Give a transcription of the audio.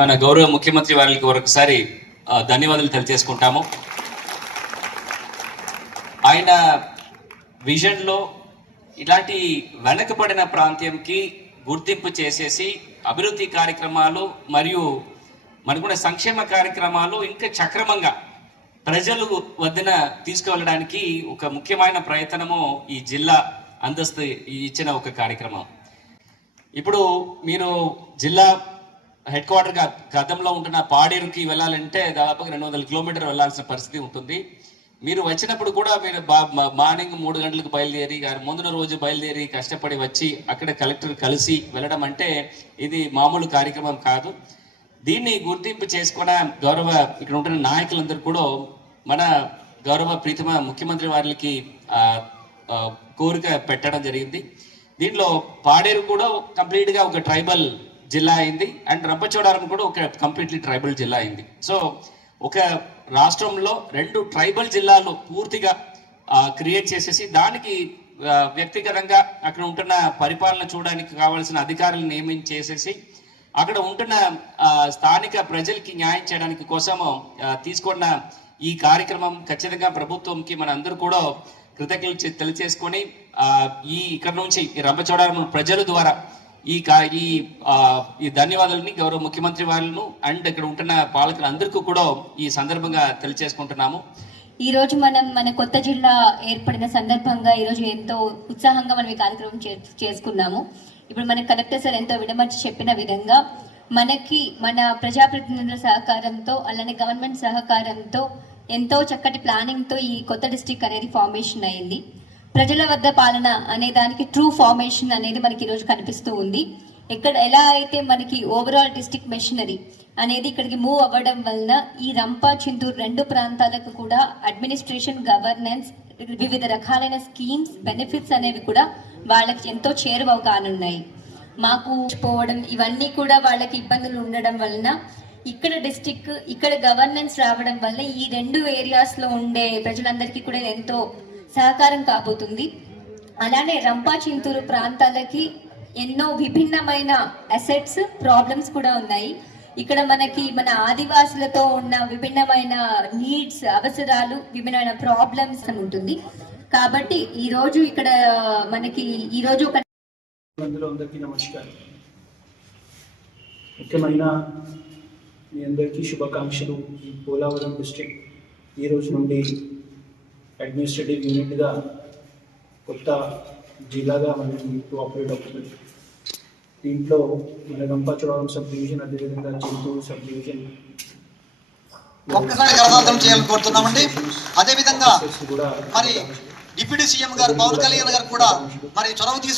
మన గౌరవ ముఖ్యమంత్రి వారికి ఒకసారి ధన్యవాదాలు తెలియజేసుకుంటాము. ఆయన విజన్లో ఇలాంటి వెనకబడిన ప్రాంతంకి గుర్తింపు చేసేసి అభివృద్ధి కార్యక్రమాలు మరియు మనకున్న సంక్షేమ కార్యక్రమాలు ఇంకా సక్రమంగా ప్రజలు వద్దన తీసుకువెళ్ళడానికి ఒక ముఖ్యమైన ప్రయత్నము ఈ జిల్లా అంతస్తు ఇచ్చిన ఒక కార్యక్రమం. ఇప్పుడు మీరు జిల్లా హెడ్ క్వార్టర్ గతంలో ఉంటున్న పాడేరుకి వెళ్ళాలంటే దాదాపుగా 200 కిలోమీటర్ వెళ్ళాల్సిన పరిస్థితి ఉంటుంది. మీరు వచ్చినప్పుడు కూడా మీరు మార్నింగ్ 3 గంటలకు బయలుదేరి ముందున రోజు బయలుదేరి కష్టపడి వచ్చి అక్కడ కలెక్టర్ కలిసి వెళ్ళడం అంటే ఇది మామూలు కార్యక్రమం కాదు. దీన్ని గుర్తింపు చేసుకున్న గౌరవ ఇక్కడ ఉంటున్న నాయకులందరూ కూడా మన గౌరవ ప్రీతమ ముఖ్యమంత్రి వారికి కోరిక పెట్టడం జరిగింది. దీంట్లో పాడేరు కూడా కంప్లీట్గా ఒక ట్రైబల్ జిల్లా అయింది అండ్ రంపచోడవరం కూడా ఒక కంప్లీట్లీ ట్రైబల్ జిల్లా అయింది. సో ఒక రాష్ట్రంలో 2 ట్రైబల్ జిల్లాలు పూర్తిగా క్రియేట్ చేసేసి దానికి వ్యక్తిగతంగా అక్కడ ఉంటున్న పరిపాలన చూడడానికి కావాల్సిన అధికారులను నియమించేసేసి అక్కడ ఉంటున్న స్థానిక ప్రజలకి న్యాయం చేయడానికి కోసము తీసుకున్న ఈ కార్యక్రమం ఖచ్చితంగా ప్రభుత్వంకి మన అందరూ కూడా కృతజ్ఞతలు తెలియజేసుకొని ఇక్కడ నుంచి రంపచోడవరం ప్రజల ద్వారా ఈ ధన్యవాదాలని గౌరవ ముఖ్యమంత్రి వాళ్ళను అండ్ ఇక్కడ ఉంటున్న పాలకులందరికీ కూడా ఈ సందర్భంగా తెలియజేసుకుంటున్నాము. ఈ రోజు మన కొత్త జిల్లా ఏర్పడిన సందర్భంగా ఈ రోజు ఎంతో ఉత్సాహంగా మనం ఈ కార్యక్రమం చేసుకున్నాము. ఇప్పుడు మన కలెక్టర్ సార్ ఎంతో విడమర్చి చెప్పిన విధంగా మనకి మన ప్రజాప్రతినిధుల సహకారంతో అలానే గవర్నమెంట్ సహకారంతో ఎంతో చక్కటి ప్లానింగ్తో ఈ కొత్త డిస్ట్రిక్ట్ అనేది ఫార్మేషన్ అయింది. ప్రజల వద్ద పాలన అనే దానికి ట్రూ ఫార్మేషన్ అనేది మనకి ఈరోజు కనిపిస్తూ ఉంది. ఎలా అయితే మనకి ఓవరాల్ డిస్ట్రిక్ట్ మెషినరీ అనేది ఇక్కడికి మూవ్ అవ్వడం వలన ఈ రంప చింతూరు 2 ప్రాంతాలకు కూడా అడ్మినిస్ట్రేషన్ గవర్నెన్స్ వివిధ రకాలైన స్కీమ్స్ బెనిఫిట్స్ అనేవి కూడా వాళ్ళకి ఎంతో చేరువ కానున్నాయి. మాకు పోవడం ఇవన్నీ కూడా వాళ్ళకి ఇబ్బందులు ఉండడం వలన ఇక్కడ డిస్ట్రిక్ట్ ఇక్కడ గవర్నెన్స్ రావడం వల్ల ఈ 2 ఏరియాస్లో ఉండే ప్రజలందరికీ కూడా ఎంతో సహకారం కాబోతుంది. అలానే రంపా చింతూరు ప్రాంతాలకి ఎన్నో విభిన్నమైన అసెట్స్ ప్రాబ్లమ్స్ కూడా ఉన్నాయి. ఇక్కడ మన ఆదివాసులతో ఉన్న విభిన్నమైన నీడ్స్ అవసరాలు విభిన్నమైన ప్రాబ్లమ్స్ ఉంటుంది. కాబట్టి ఈరోజు ఇక్కడ మనకి ఈరోజు ఒక అందరికీ నమస్కారం. ముఖ్యమైన మీ అందరికీ శుభాకాంక్షలు. ఈ పోలవరం డిస్ట్రిక్ట్ ఈ రోజు నుండి అడ్మినిస్ట్రేటివ్ యూనిట్గా కొత్త జిల్లాగా మనకి ఆపరేట్ అవుతుంది. దీంట్లో మన రంపచోడవరం సబ్ డివిజన్ అదేవిధంగా చింతూరు సబ్ డివిజన్ ఒక్కసారి కరతార్థం చేయాలని కోరుతున్నామండి. అదేవిధంగా మరి డిప్యూటీ సీఎం గారు పవన్ కళ్యాణ్ గారు కూడా మరి చొరవ